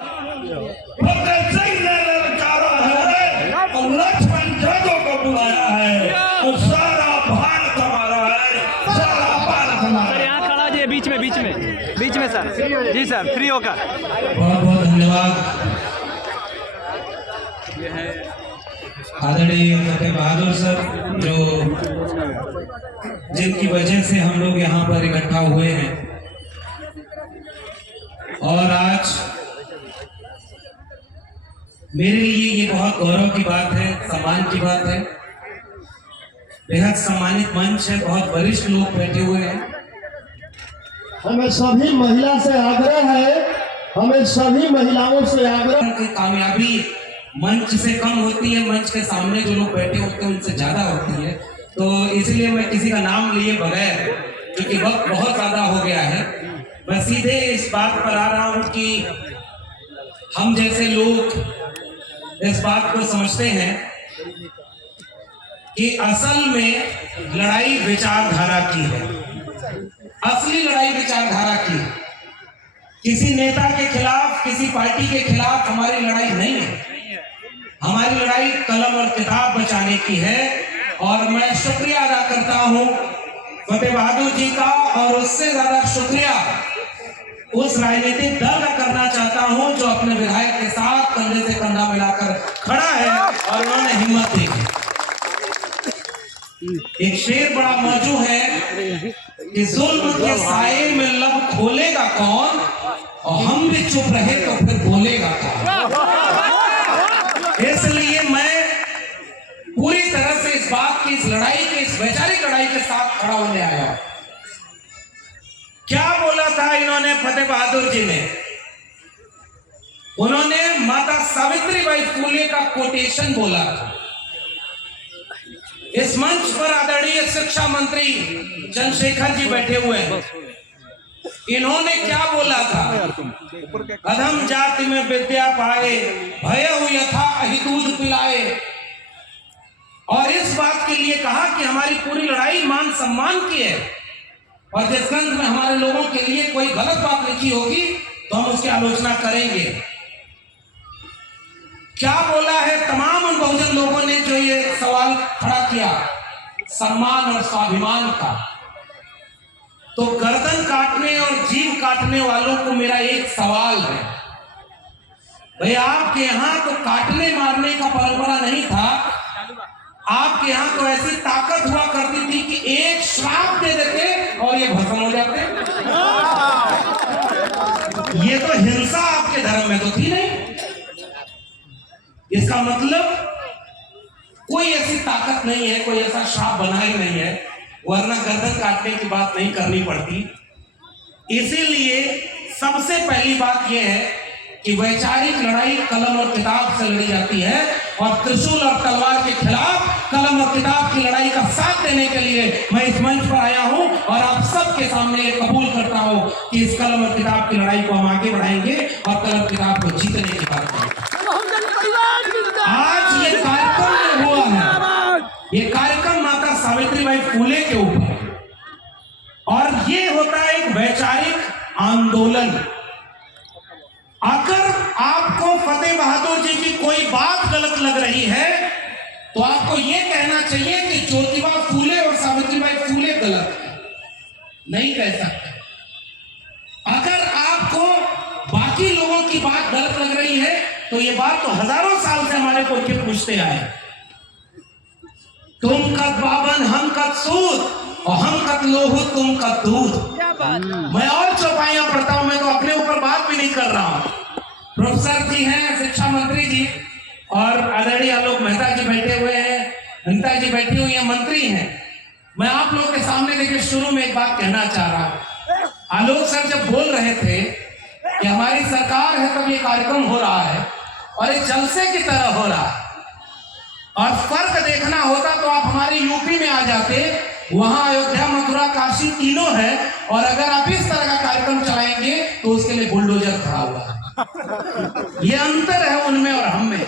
लक्ष्मण जादव को बुलाया है और सारा भारत हमारा है, सारा भारत हमारा। सर यहाँ खड़ा जी, बीच में सर। जी सर, फ्री होकर। बहुत बहुत धन्यवाद। आदरणीय फतेह बहादुर सर, जिनकी वजह से हम लोग यहाँ पर इकट्ठा हुए हैं, और आज मेरे लिए ये बहुत गौरव की बात है, सम्मान की बात है। बेहद सम्मानित मंच है, बहुत वरिष्ठ लोग बैठे हुए हैं। हमें सभी महिला से आग्रह है, हमें सभी महिलाओं से आग्रह की कामयाबी मंच से कम होती है, मंच के सामने जो लोग बैठे होते हैं उनसे ज्यादा होती है। तो इसलिए मैं किसी का नाम लिए बगैर, क्योंकि वक्त बहुत ज्यादा हो गया है, मैं सीधे इस बात पर आ रहा हूं कि हम जैसे लोग इस बात को समझते हैं कि असल में लड़ाई विचारधारा की है। असली लड़ाई विचारधारा की। किसी नेता के खिलाफ, किसी पार्टी के खिलाफ हमारी लड़ाई नहीं है। हमारी लड़ाई कलम और किताब बचाने की है। और मैं शुक्रिया अदा करता हूं फतेह बहादुर जी का, और उससे ज्यादा शुक्रिया उस राजनीतिक दल का करना चाहता हूं जो अपने विधायक के साथ कंधे से कंधा मिलाकर खड़ा है और उन्होंने हिम्मत देखी। एक शेर बड़ा मौजूद है कि जुल्म के साए में लब खोलेगा कौन, और हम भी चुप रहे तो फिर बोलेगा कौन। इसलिए मैं पूरी तरह से इस बात की, इस लड़ाई के, इस वैचारिक लड़ाई के साथ खड़ा होने आया। क्या बोला था इन्होंने, फतेह बहादुर जी ने? उन्होंने माता सावित्रीबाई फुले का कोटेशन बोला था। इस मंच पर आदरणीय शिक्षा मंत्री चंद्रशेखर जी बैठे हुए हैं। इन्होंने क्या बोला था? अधम जाति में विद्या पाए, भयउ यथा अहि दूध पिलाए। और इस बात के लिए कहा कि हमारी पूरी लड़ाई मान सम्मान की है, और जिस ग्रंथ में हमारे लोगों के लिए कोई गलत बात लिखी होगी तो हम उसकी आलोचना करेंगे। क्या बोला है तमाम उन बहुजन लोगों ने जो ये सवाल खड़ा किया सम्मान और स्वाभिमान का? तो गर्दन काटने और जीभ काटने वालों को मेरा एक सवाल है, भाई आपके यहां तो काटने मारने का परंपरा नहीं था, आपके यहां तो ऐसी ताकत हुआ करती थी कि एक श्राप दे देते और ये भस्म हो जाते। ये तो हिंसा आपके धर्म में तो थी नहीं। इसका मतलब कोई ऐसी ताकत नहीं है, कोई ऐसा श्राप बना ही नहीं है, वरना गर्दन काटने की बात नहीं करनी पड़ती। इसीलिए सबसे पहली बात यह है कि वैचारिक लड़ाई कलम और किताब से लड़ी जाती है, और त्रिशूल और तलवार के खिलाफ कलम और किताब की लड़ाई का साथ देने के लिए मैं इस मंच पर आया हूं, और आप सबके सामने ये कबूल करता हूं कि इस कलम और किताब की लड़ाई को हम आगे बढ़ाएंगे और कलम किताब को जीतने की बात करेंगे। आज ये कार्यक्रम हुआ है, ये कार्यक्रम माता सावित्रीबाई फुले के ऊपर, और ये होता है एक वैचारिक आंदोलन। अगर आपको फतेह बहादुर जी की कोई बात गलत लग रही है तो आपको यह कहना चाहिए कि ज्योतिबा फुले और सावित्रीबाई फुले गलत है, नहीं कह सकते। अगर आपको बाकी लोगों की बात गलत लग रही है तो ये बात तो हजारों साल से हमारे पुरखे पूछते आए, तुम कद बावन हम कद सूद, और हम कद लोहू तुम कद दूध। मैं और चौपाइयां पढ़ता हूं, मैं तो अपने ऊपर बात भी नहीं कर रहा हूं। प्रोफेसर जी हैं, शिक्षा मंत्री जी, और आदरणीय आलोक मेहता जी बैठे हुए हैं, अनिता जी बैठी हुई हैं, मंत्री हैं। मैं आप लोगों के सामने देखिए शुरू में एक बात कहना चाह रहा हूं। आलोक सर जब बोल रहे थे कि हमारी सरकार है तब ये कार्यक्रम हो रहा है, और एक जलसे की तरह हो रहा है, और फर्क देखना होता तो आप हमारे यूपी में आ जाते, वहां अयोध्या मथुरा काशी तीनों है, और अगर आप इस तरह का कार्यक्रम चलाएंगे तो उसके लिए बुलडोजर खड़ा हुआ है। ये अंतर है उनमें और हम में।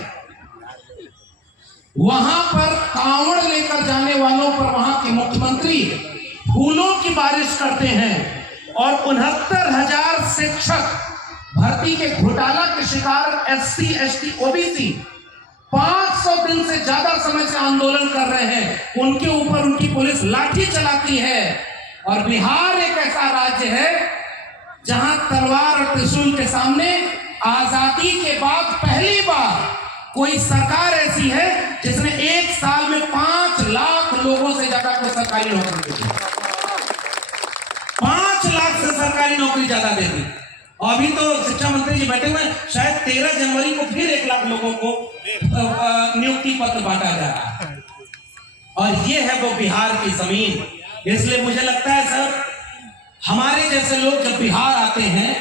वहां पर कांवड़ लेकर जाने वालों पर वहां के मुख्यमंत्री फूलों की बारिश करते हैं, और 69,000 शिक्षक भर्ती के घोटाला के शिकार SC ST OBC 500 दिन से ज्यादा समय से आंदोलन कर रहे हैं, उनके ऊपर उनकी पुलिस लाठी चलाती है। और बिहार एक ऐसा राज्य है जहां तलवार और त्रिशूल के सामने आजादी के बाद पहली बार कोई सरकार ऐसी है जिसने एक साल में 5 लाख लोगों से ज्यादा को सरकारी नौकरी दी। 5 लाख से सरकारी नौकरी ज्यादा दे दी। और अभी तो शिक्षा मंत्री जी बैठे हुए, शायद 13 जनवरी को फिर 1 लाख लोगों को नियुक्ति पत्र बांटा जा रहा है। और ये है वो बिहार की जमीन। इसलिए मुझे लगता है सर, हमारे जैसे लोग जब बिहार आते हैं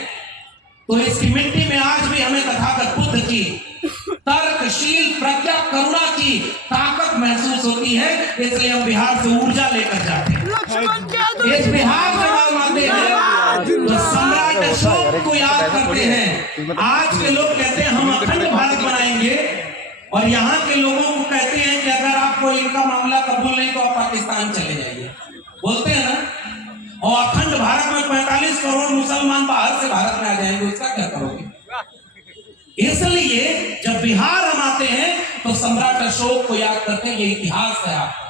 तो इसकी मिट्टी में आज भी हमें तथागत बुद्ध की तर्कशील प्रज्ञा करुणा की ताकत महसूस होती है। इसलिए हम बिहार से ऊर्जा लेकर जाते हैं। इस बिहार से हम आते हैं तो सम्राट अशोक को याद करते हैं। आज के लोग कहते हैं हम अखंड भारत बनाएंगे, और यहाँ के लोगों को कहते हैं कि अगर आपको इनका मामला कबूल नहीं तो आप पाकिस्तान चले जाइए, बोलते हैं ना। और अखंड भारत में 45 करोड़ मुसलमान बाहर से भारत में आ जाएंगे, उसका क्या करोगे? इसलिए जब बिहार हम आते हैं तो सम्राट अशोक को याद करते हैं। ये इतिहास है आपका।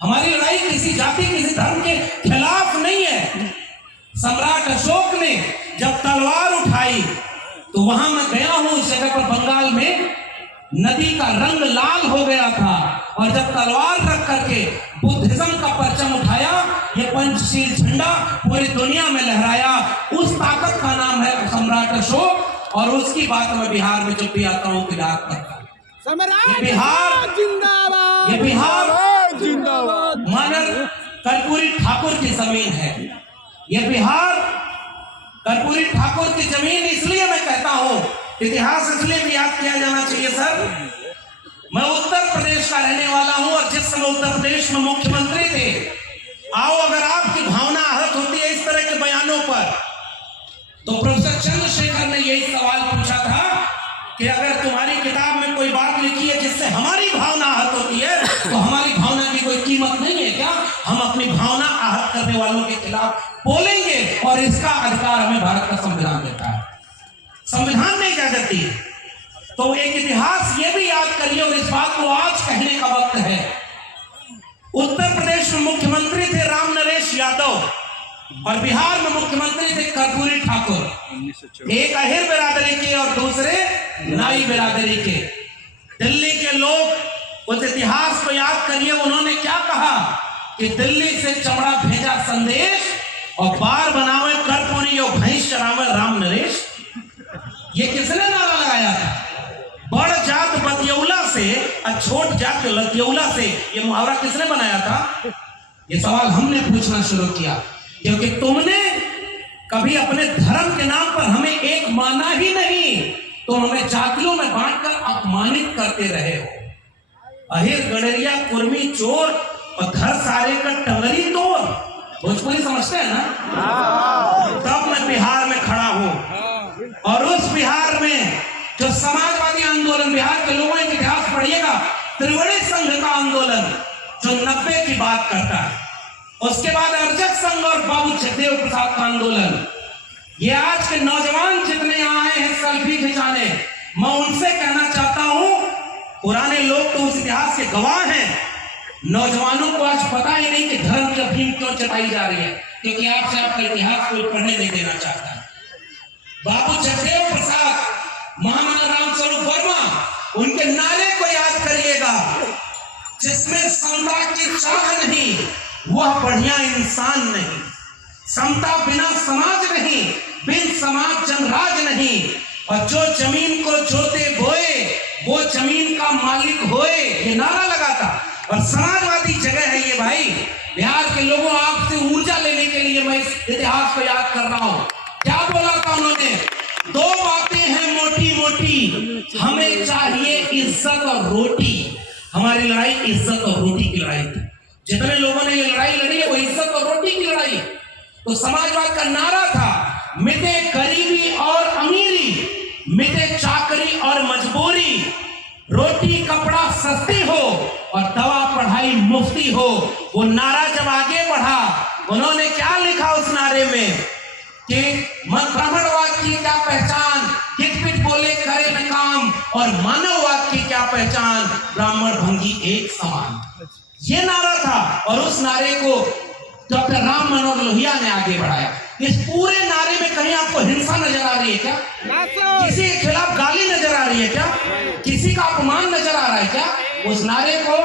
हमारी लड़ाई किसी जाति किसी धर्म के खिलाफ नहीं है। सम्राट अशोक ने जब तलवार उठाई तो वहां मैं गया हूं, उस जगह पर बंगाल में नदी का रंग लाल हो गया था। और जब तलवार रख करके बुद्धिज्म का परचम उठाया, ये पंचशील झंडा पूरी दुनिया में लहराया, उस ताकत का नाम है सम्राट अशोक। और उसकी बात मैं बिहार में जब भी आता हूं तो याद करता हूं। ये बिहार जिंदाबाद, ये बिहार जिंदाबाद मानर कर्पूरी ठाकुर की जमीन है। ये बिहार कर्पूरी ठाकुर की जमीन। इसलिए मैं कहता हूं, इतिहास इसलिए भी याद किया जाना चाहिए सर। मैं उत्तर प्रदेश का रहने वाला हूं, और जिस समय उत्तर प्रदेश में मुख्यमंत्री थे, आओ अगर आपकी भावना आहत होती है इस तरह के बयानों पर, तो प्रोफेसर चंद्रशेखर ने यही सवाल पूछा था कि अगर तुम्हारी किताब में कोई बात लिखी है जिससे हमारी भावना आहत होती है, तो हमारी भावना की कोई कीमत नहीं है क्या? हम अपनी भावना आहत करने वालों के खिलाफ बोलेंगे, और इसका अधिकार हमें भारत का संविधान देता है। संविधान ने इजाजत दी। तो एक इतिहास ये भी याद करिए, और इस बात को आज कहने का वक्त है। उत्तर प्रदेश में मुख्यमंत्री थे राम नरेश यादव, और बिहार में मुख्यमंत्री थे कर्पूरी ठाकुर। एक अहिर बिरादरी के और दूसरे नाई बिरादरी के। दिल्ली के लोग उस इतिहास को याद करिए, उन्होंने क्या कहा कि दिल्ली से चमड़ा भेजा संदेश, और बार बनावे कर्पूरी और भैंस चरावे राम नरेश। ये किसने नारा लगाया था? बड़ जात बतियौला से और छोट जात लतियौला से। ये मुहावरा किसने बनाया था? ये सवाल हमने पूछना शुरू किया, क्योंकि तुमने कभी अपने धर्म के नाम पर हमें एक माना ही नहीं, तो हमें जातियों में बांटकर अपमानित करते रहे हो। अहिर गडरिया कुर्मी चोर और घर सारे का टंगरी तोड़। भोजपुरी समझते हैं ना? तब मैं बिहार में खड़ा हूं, और उस बिहार में जो समाजवादी आंदोलन, बिहार के लोगों का इतिहास पढ़िएगा, त्रिवेणी संघ का आंदोलन जो 90 की बात करता है, उसके बाद अर्जक संघ और बाबू जगदेव प्रसाद का आंदोलन। ये आज के नौजवान जितने आए हैं सेल्फी खिंचाने, मैं उनसे कहना चाहता हूं, पुराने लोग तो उस इतिहास के गवाह हैं, नौजवानों को आज पता ही नहीं कि धर्म की अफीम क्यों चटाई जा रही है, क्योंकि आपसे आपका इतिहास कोई पढ़ने नहीं देना चाहता है। बाबू जगदेव प्रसाद, महामना रामस्वरूप वर्मा, उनके नारे को याद करिएगा, जिसमें समता की चाह नहीं वह बढ़िया इंसान नहीं, समता बिना समाज नहीं, बिन समाज जनराज नहीं, और जो जमीन को जोते बोए वो जमीन का मालिक होए, ये नारा लगा था। और समाजवादी जगह है ये भाई। बिहार के लोगों, आपसे ऊर्जा लेने के लिए मैं इस इतिहास को याद कर रहा हूं। क्या बोला था उन्होंने? 2 बातें हैं मोटी मोटी, हमें चाहिए इज्जत और रोटी। हमारी लड़ाई इज्जत और रोटी की लड़ाई थी। जितने लोगों ने ये लड़ाई लड़ी है वो इज्जत और रोटी की लड़ाई। तो समाजवाद का नारा था, मिटे गरीबी और अमीरी, मिटे चाकरी और मजबूरी, रोटी कपड़ा सस्ती हो और दवा पढ़ाई मुफ्ती हो। वो नारा जब आगे बढ़ा, उन्होंने क्या लिखा उस नारे में? कि ब्राह्मणवाद की क्या पहचान, हित पिट बोले करे न काम, और मानववाद की क्या पहचान, ब्राह्मण भंगी एक समान। ये नारा था और उस नारे को डॉक्टर राम मनोहर लोहिया ने आगे बढ़ाया। इस पूरे नारे में कहीं आपको हिंसा नजर आ रही है क्या? किसी के खिलाफ गाली नजर आ रही है क्या? किसी का अपमान नजर आ रहा है क्या? उस नारे को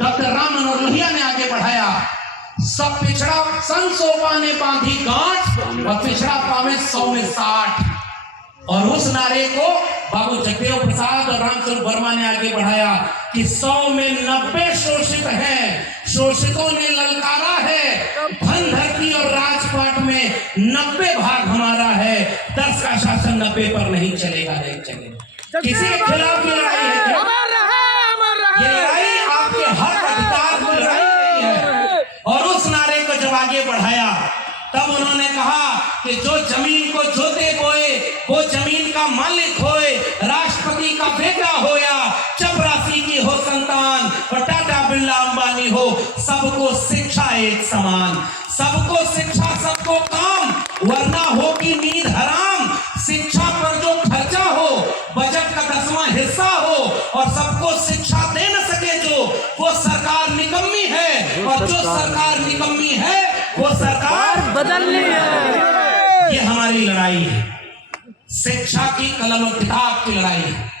डॉक्टर राम मनोहर लोहिया ने आगे बढ़ाया। सब पिछड़ा सन 100 पाने बांधी गांठ, और पिछड़ा पावे 100 में 60। और उस नारे को बाबू जगदेव प्रसाद और रामस्वरूप वर्मा ने आगे बढ़ाया कि 100 में 90 शोषित हैं, शोषितों ने ललकारा है, धन धरती और राजपाट में 90 भाग हमारा है, 10 का शासन 90 पर नहीं चलेगा, नहीं चलेगा। किसी के खिलाफ ये लड़ाई है क्या? ये लड़ाई आपके हक अधिकार की लड़ाई नहीं है। और उस नारे को जब आगे बढ़ाया तब उन्होंने कहा कि जो जमीन को जोते बोए वो जमीन का मालिक होए, राष्ट्रपति का बेटा हो या चपरासी की हो संतान, और टाटा बिरला अंबानी हो, सबको शिक्षा एक समान। सबको शिक्षा सबको काम, वरना होगी नींद हराम। शिक्षा पर जो खर्चा हो बजट का 10वां हिस्सा हो, और सबको शिक्षा दे न सके जो, वो सरकार निकम्मी है। और जो सरकार निकम्मी है वो सरकार बदलनी है। ये हमारी लड़ाई है, शिक्षा की कलम और किताब की लड़ाई है।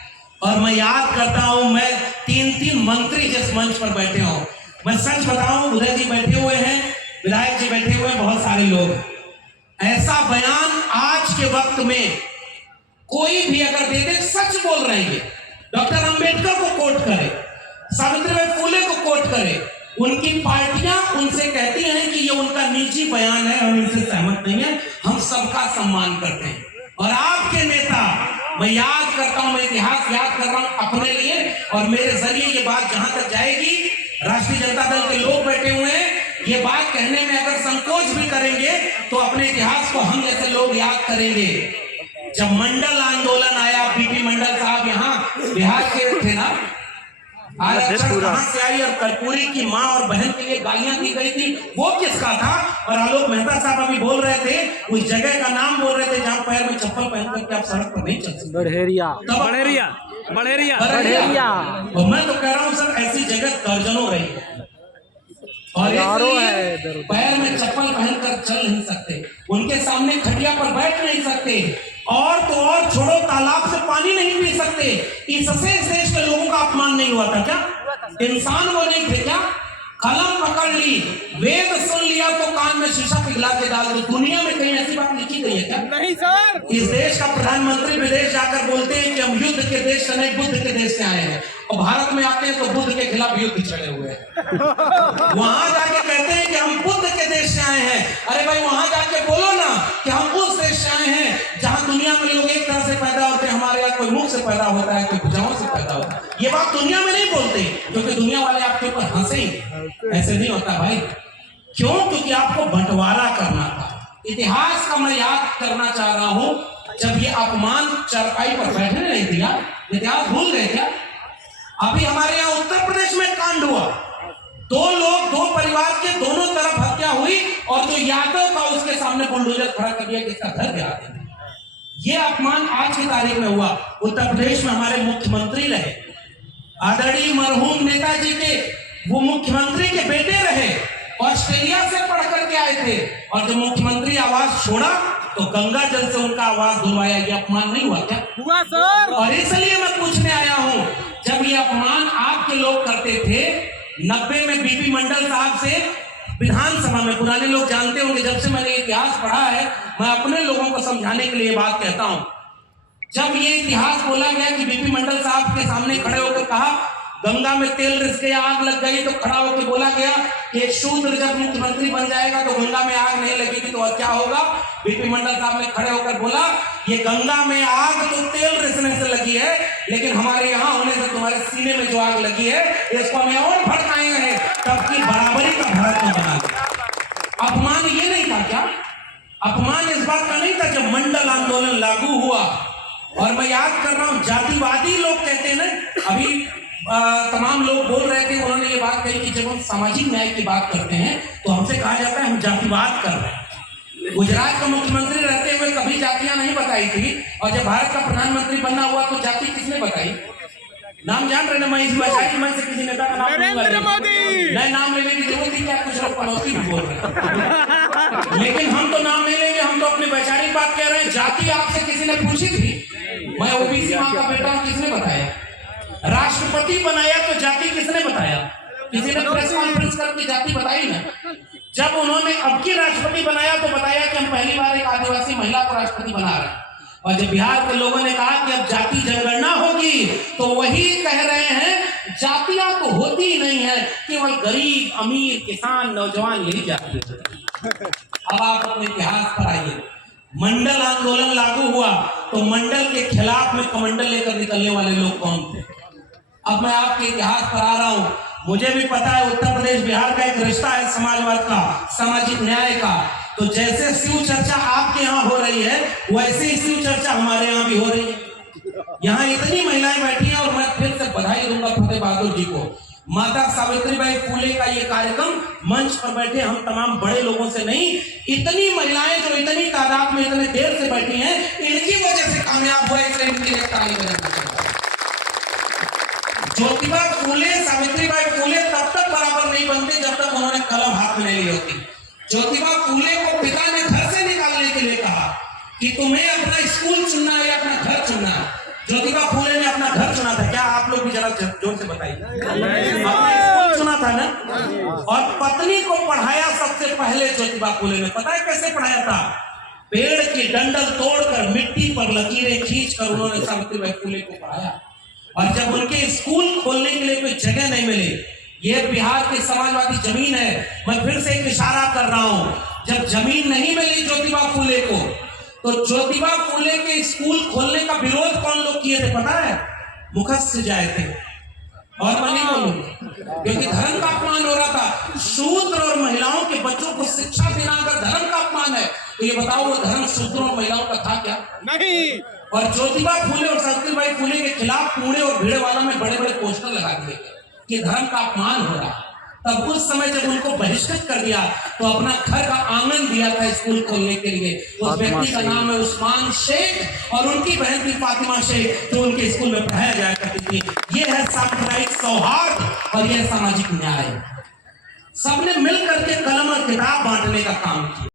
और मैं याद करता हूं, मैं 3 मंत्री जिस मंच पर बैठे हो, मैं सच बताऊं, उदय जी बैठे हुए हैं, विधायक जी बैठे हुए हैं, बहुत सारे लोग। ऐसा बयान आज के वक्त में कोई भी अगर दे दे, सच बोल रहे हैं, डॉक्टर अंबेडकर को कोट करे, सावित्रीबाई फुले को कोट करे, उनकी पार्टियां उनसे कहती हैं कि ये उनका निजी बयान है, हम इनसे सहमत नहीं है, हम सबका सम्मान करते हैं। और आपके नेता, मैं याद करता हूं, मैं इतिहास याद कर रहा हूं अपने लिए, और मेरे जरिए ये बात जहां तक जाएगी, राष्ट्रीय जनता दल के लोग बैठे हुए हैं, ये बात कहने में अगर संकोच भी करेंगे तो अपने इतिहास को हम जैसे लोग याद करेंगे। जब मंडल आंदोलन आया, बीपी मंडल साहब यहाँ बिहार के थे ना, आरक्षण कहां से आई, और कर्पूरी की मां और बहन के लिए गालियां दी गई थी, वो किसका था? और आलोक मेहता साहब अभी बोल रहे थे, उस जगह का नाम बोल रहे थे जहां पैर में चप्पल पहन करके आप सड़क पर नहीं चल सकते, बड़ेरिया। और मैं तो कह रहा हूं सर, ऐसी जगह दर्जनों रही है, और इसलिए पैर में चप्पल पहनकर चल नहीं सकते, उनके सामने खटिया पर बैठ नहीं सकते, और तो और छोड़ो, तालाब से पानी नहीं पी सकते। इससे इस देश के लोगों का अपमान नहीं हुआ था क्या? इंसान वो नहीं थे क्या? कलम पकड़ ली, वेद सुन लिया तो कान में शीशा पिघला के डाल दो। दुनिया में कहीं ऐसी बात लिखी गई है क्या? नहीं सर। इस देश का प्रधानमंत्री विदेश जाकर बोलते हैं कि हम युद्ध के देश से नहीं, बुद्ध के देश से आए हैं, और भारत में आते हैं तो बुद्ध के खिलाफ युद्ध छड़े हुए हैं। वहां जाके कहते हैं कि हम बुद्ध के देश से आए हैं। अरे भाई, वहां जाके बोलो ना कि हम उस देश से आए हैं जहां दुनिया में लोग एक तरह से पैदा होते हैं, हमारे यहाँ कोई मुख से पैदा होता है, कोई भुजाओं से पैदा होता है। ये बात दुनिया में नहीं बोलते, क्योंकि दुनिया वाले आपके ऊपर हंसेंगे। ऐसे नहीं होता भाई। क्यों? क्योंकि आपको बंटवारा करना था। इतिहास का मैं याद करना चाह रहा हूं, जब ये अपमान चरपाई पर बैठने नहीं दिया, इतिहास भूल गए क्या? अभी हमारे यहाँ उत्तर प्रदेश में कांड हुआ, 2 लोग, 2 परिवार के दोनों तरफ हत्या हुई, और जो यादव था उसके सामने बुलडोजर खड़ा कर दिया कि इसका घर गिरा देंगे। ये अपमान आज की तारीख में हुआ। उत्तर प्रदेश में हमारे मुख्यमंत्री रहे, आदरणीय मरहूम नेताजी के वो मुख्यमंत्री के बेटे रहे, ऑस्ट्रेलिया से पढ़ करके आए थे, और जब मुख्यमंत्री आवाज छोड़ा तो गंगा जल से उनका आवाज धुलवाया। ये अपमान नहीं हुआ क्या? हुआ सर। और इसलिए मैं पूछने आया हूं, जब ये अपमान आपके लोग करते थे 90 में बीपी मंडल साहब से विधानसभा में, पुराने लोग जानते होंगे, जब से मैंने इतिहास पढ़ा है, मैं अपने लोगों को समझाने के लिए बात कहता हूं। जब ये इतिहास बोला गया कि बीपी मंडल साहब के सामने खड़े होकर कहा गंगा में तेल रिस गया, आग लग गई, तो खड़ा होकर बोला गया कि एक शूद्र जब मुख्यमंत्री बन जाएगा तो गंगा में आग नहीं लगेगी तो क्या होगा? बीपी मंडल साहब ने खड़े होकर बोला, ये गंगा में आग तो तेल रिसने से लगी है, लेकिन हमारे यहाँ होने से तुम्हारे सीने में जो आग लगी है इसको हमें और भड़काएंगे, तब की बराबरी का भारत में बना दिया। अपमान ये नहीं था क्या? अपमान इस बात का नहीं था जब मंडल आंदोलन लागू हुआ। और मैं याद कर रहा हूं, जातिवादी लोग कहते हैं ना, अभी तमाम लोग बोल रहे थे, उन्होंने ये बात कही कि जब हम सामाजिक न्याय की बात करते हैं तो हमसे कहा जाता है हम जातिवाद कर रहे हैं। गुजरात का मुख्यमंत्री रहते हुए कभी जातियां नहीं बताई थी, और जब भारत का प्रधानमंत्री बनना हुआ तो जाति किसने बताई? नाम जान रहे ना, मैं इस वैशाली मन से किसी नेता का नाम नरेंद्र मोदी। नहीं, नाम लेने की जरूरत थी क्या? कुछ लोग पनौती भी बोल रहे हैं, लेकिन हम तो नाम नहीं लेंगे, हम तो अपनी वैचारिक बात कह रहे हैं। जाति आपसे किसी ने पूछी थी? मैं ओबीसी मां का बेटा हूं, किसने बताया? राष्ट्रपति बनाया तो जाति किसने बताया? किसी ने प्रेस कॉन्फ्रेंस करके जाति बताई ना? जब उन्होंने अब की राष्ट्रपति बनाया तो बताया कि हम पहली बार एक आदिवासी महिला को राष्ट्रपति बना रहे हैं। और जब बिहार के लोगों ने कहा कि अब जाति जनगणना होगी, तो वही कह रहे हैं जातियां तो होती ही नहीं है, केवल गरीब, अमीर, किसान, नौजवान यही जाति है। अब आप अपने इतिहास पर आइए। मंडल आंदोलन लागू हुआ तो मंडल के खिलाफ में कमंडल लेकर निकलने वाले लोग कौन थे? अब मैं आपके इतिहास पर आ रहा हूं। मुझे भी पता है उत्तर प्रदेश बिहार का एक रिश्ता है समाजवाद का, सामाजिक न्याय का। तो जैसे शिव चर्चा आपके यहाँ हो रही है, वैसे ही शिव चर्चा हमारे यहाँ भी हो रही है। यहाँ इतनी महिलाएं बैठी हैं, और मैं फिर से बधाई दूंगा फतेह बहादुर जी को। माता सावित्रीबाई फुले का ये कार्यक्रम मंच पर बैठे हम तमाम बड़े लोगों से नहीं, इतनी महिलाएं जो इतनी तादाद में इतने देर से बैठी हैं, इनकी वजह से कामयाब हुआ। इसलिए इनके लिए ताली बजाना चाहिए। ज्योतिबा फुले, सावित्रीबाई फुले तब तक बराबर नहीं बनते जब तक उन्होंने कलम हाथ में नहीं ली होती। ज्योतिबा फुले को पिता ने घर से निकालने के लिए कहा कि तुम्हें अपना स्कूल चुनना है या अपना घर चुनना है। ज्योतिबा फुले ने अपना घर चुना था। क्या आप लोग भी जरा जोर से बताइए? अपना स्कूल चुना था ना। और पत्नी को पढ़ाया सबसे पहले ज्योतिबा फुले ने। पता है कैसे पढ़ाया था? पेड़ की डंडल तोड़कर मिट्टी पर लकीरें खींचकर उन्होंने सावित्रीबाई फुले को पढ़ाया। और जब उनके स्कूल खोलने के लिए कोई जगह नहीं मिली, ये बिहार की समाजवादी जमीन है, मैं फिर से एक इशारा कर रहा हूं, जब जमीन नहीं मिली ज्योतिबा फुले को, तो ज्योतिबा फुले के स्कूल खोलने का विरोध कौन लोग किए थे पता है? मुखस्य जाए थे। और मैं नहीं बोलूंगा क्योंकि धर्म का अपमान हो रहा था। शूद्र और महिलाओं के बच्चों को शिक्षा देना अगर धर्म का अपमान है, तो ये बताओ वो धर्म शूद्र और महिलाओं का था क्या? नहीं। और ज्योतिबा फुले और सावित्रीबाई फुले के खिलाफ पुणे और भिड़ेवाला में बड़े बड़े पोस्टर लगा दिए गए कि धर्म का अपमान हो रहा। तब उस समय जब उनको बहिष्कृत कर दिया तो अपना घर का आंगन दिया था स्कूल खोलने के लिए। उस व्यक्ति का नाम है उस्मान शेख, और उनकी बहन थी फातिमा शेख, जो उनके स्कूल में पढ़ाया जाया करती थी। ये है सांप्रदायिक सौहार्द और यह सामाजिक न्याय। सबने मिल करके कलम और किताब बांटने का काम किया।